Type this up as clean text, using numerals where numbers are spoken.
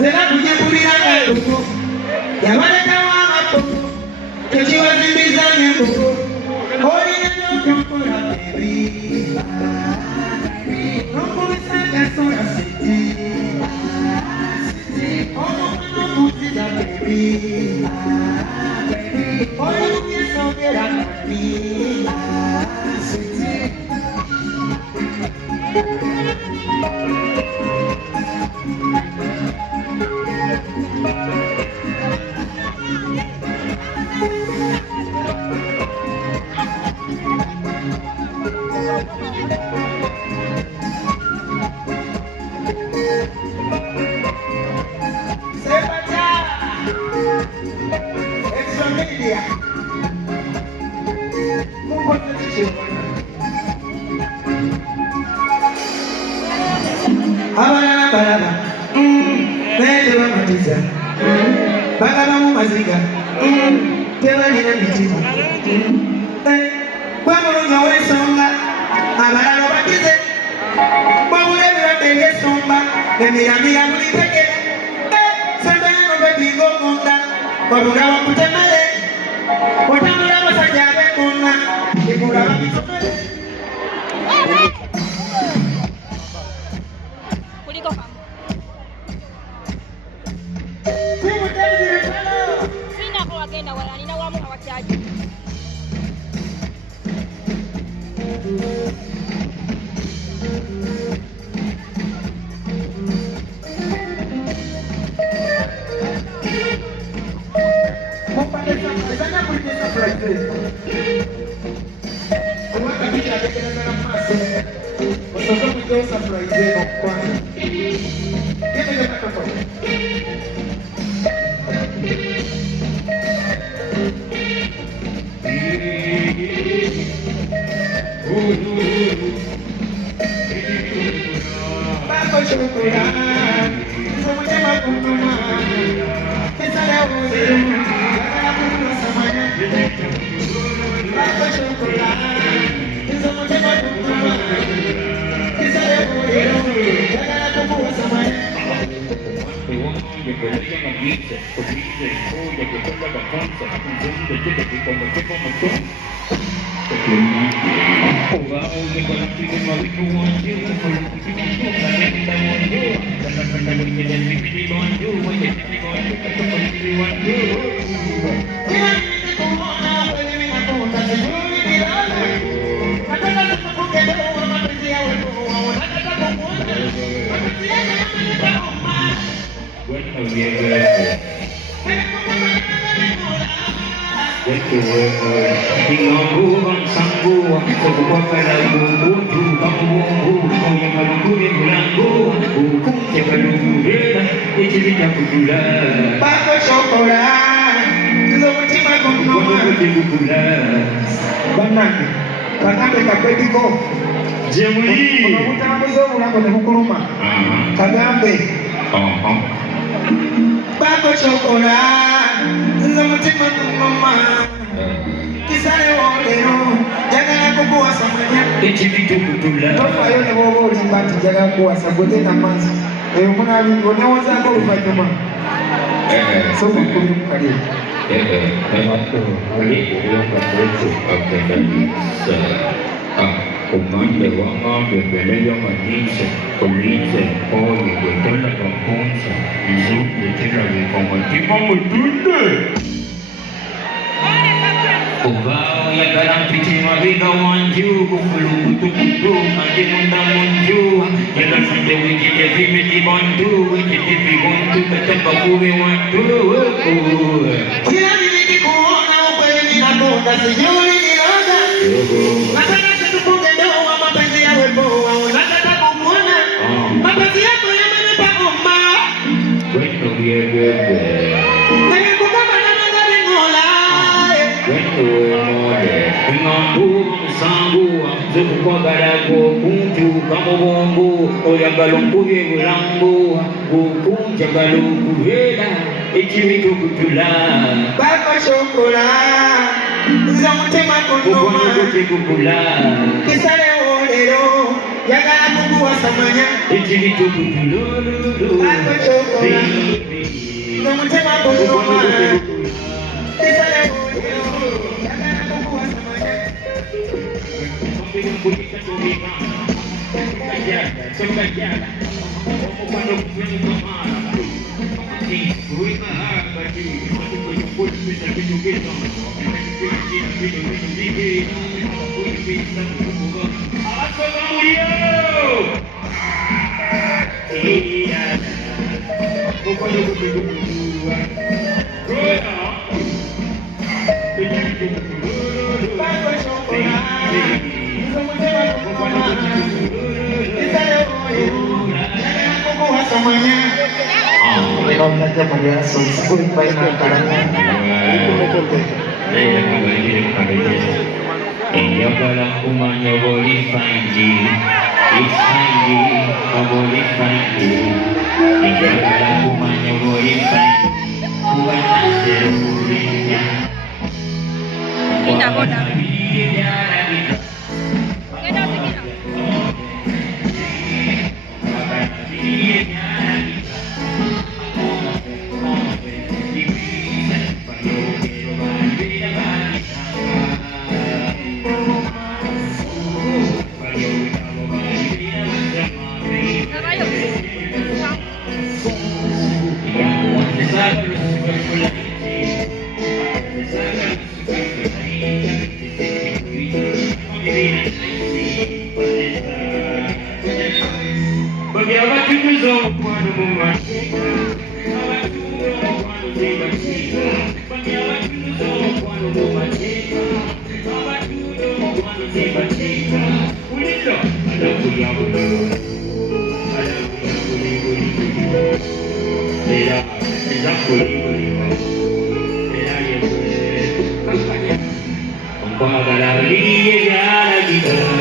Zena kujepulira kaluku yabaleka wamapuku tekiwazimbiza nyembuku olina nyokokola bebi nokubisanga sola siti omukano kuzida bebi olikubyesogera kati Extra media. Abalaba naye bamatiza bagaba mu maziga tebalina mitima bwamulunga w'ensonga abalala bagize bwabula ebirwadde ng'essumba emiramira buli tegere sembeyano bebinga omunda wabula wakutemere otambula abasajja ab'ekonna ekulaba bitomere Comanda wang'ombe mbele ya kanisa, ulinzi mkoyo kutola kakonsa, mzungu tena vikomatima mutunde. Uvao ya garampitima viga wanju, kufulukutu kutu, majimunda munju, yala sande wikite vimiti bantu, wikite vigontu, katamba kuwe wantu. Kila vimiti kuona ukweli minakunda, sijuri niloga. Nataka tutupunge ndoa mapenzi yawe poa, unataka kumwona mapenzi yako yamenipa ngoma. Wendo viegebe Nimekukama na magari ngola. Wendo mode Ngambu sangu Zuku kwa garako kunju kamubongo Oyagalongu yegulangu Kukunja galuku veda Echimitu kutula Bako shokola Zamutima kunuma kukula Kisale olero Yagala kukuwa samanya Echimitu kutululu Bako shokola kuita tumikana Chokajana Upando kwenye kamara Kuita hapa juu Kuita kuita vitu kisa Vitu vingi Kuita kukuba Asalamuyo Iya Upando kukuba Kuita Kalau belajar pada sesuai baik caranya. Iya kalau aku menyoboli panji, isanji, kaboli panji. Iya kalau aku menyoboli panji, buat serulinya. Tidak bodoh. Bagi awak itu semua rumah awak itu semua rumah bagi awak itu semua rumah awak itu semua rumah Unito ada punya ada punya tidak boleh Pembahagian dia lagi